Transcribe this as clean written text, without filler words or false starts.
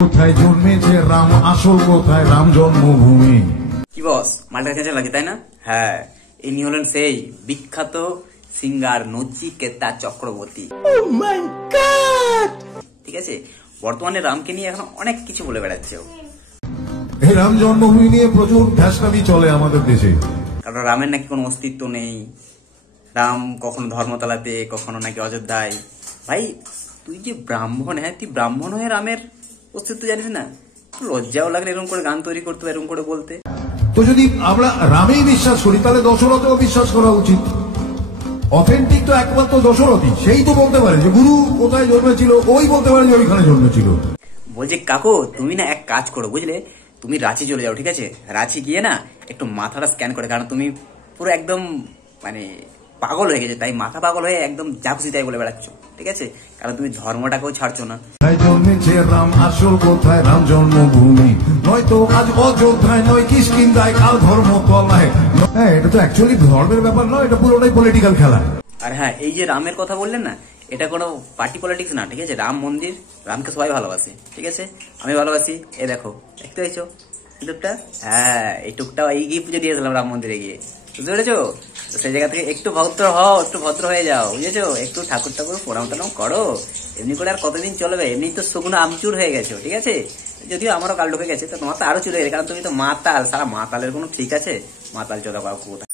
কোথায় জন্মেছে রাম, আসল কোথায় রাম জন্মভূমি। কি বস, মালটা কাছে লাগে তাই না? হ্যাঁ, ইনি হলেন সেই বিখ্যাত সিঙ্গার নচিকেতা চক্রবর্তী। ঠিক আছে, বর্তমানে রামকে নিয়ে এখন অনেক কিছু বলে বেড়াচ্ছে। এই রাম জন্মভূমি নিয়ে প্রচুর ধ্যাসকালি চলে আমাদের দেশে। কারণ রামের নাকি কোনো অস্তিত্ব নেই, রাম কখনো ধর্মতলাতে, কখনো নাকি অযোধ্যায়। ভাই তুই যে ব্রাহ্মণ, হ্যাঁ তুই ব্রাহ্মণ হয়ে রামের অস্তিত্ব জানিস না? লজ্জাও লাগলে এরকম করে গান তৈরি করতে, এরকম করে বলতে। তো যদি আমরা রামেই বিশ্বাস করি তাহলে দশরথেও বিশ্বাস করা উচিত। অথেন্টিক তো একমাত্র দশরথই, সেই তো বলতে পারে যে গুরু কোথায় জন্মেছিল, ওই বলতে পারে যে ওইখানে জন্মেছিল। বলছে কাকু তুমি না এক কাজ করো বুঝলে, তুমি রাঁচি চলে যাও, ঠিক আছে? রাঁচি গিয়ে না একটু মাথাটা স্ক্যান করে, কারণ তুমি পুরো একদম মানে পাগল হয়ে গেছে, তাই মাথা পাগল হয়ে একদম যা খুশি তাই বলে বেড়াচ্ছ, ঠিক আছে? কারণ তুমি ধর্মটাকেও ছাড়ছো না। জন্মেছে রাম, আসল কোথায় রাম জন্মভূমি, নয়তো আজ অযোধ্যায়, নয় কিষ্কিন্ধায়, কাল ধর্মতলায়। হ্যাঁ, এটা তো অ্যাকচুয়ালি ধর্মের ব্যাপার নয়, এটা পুরোটাই পলিটিক্যাল খেলা। আর হ্যাঁ, এই যে রামের কথা বললেন না, এটা কোনো পার্টি পলিটিক্স না, ঠিক আছে? রাম মন্দির, রামকে সবাই ভালোবাসে, ঠিক আছে? আমি ভালোবাসি। এ দেখো, দেখতে পেয়েছো টুকটা? হ্যাঁ, এই টুকটা এই গিয়ে পুজো দিয়েছিলাম রাম মন্দিরে গিয়ে, বুঝতে পেরেছো? তো সেই জায়গা থেকে একটু ভদ্র হও, একটু ভদ্র হয়ে যাও, বুঝেছো? একটু ঠাকুর ঠাকুর প্রণাম টনাম করো। এমনি করে আর কতদিন চলবে? এমনি তো শুকনো আমচুর হয়ে গেছো, ঠিক আছে? যদিও আমারও কাল ঢুকে গেছে, তো তোমার তো আরো চলে গেছে, কারণ তুমি তো মাতাল। সারা মাতালের কোনো ঠিক আছে? মাতাল চোদা কোথায়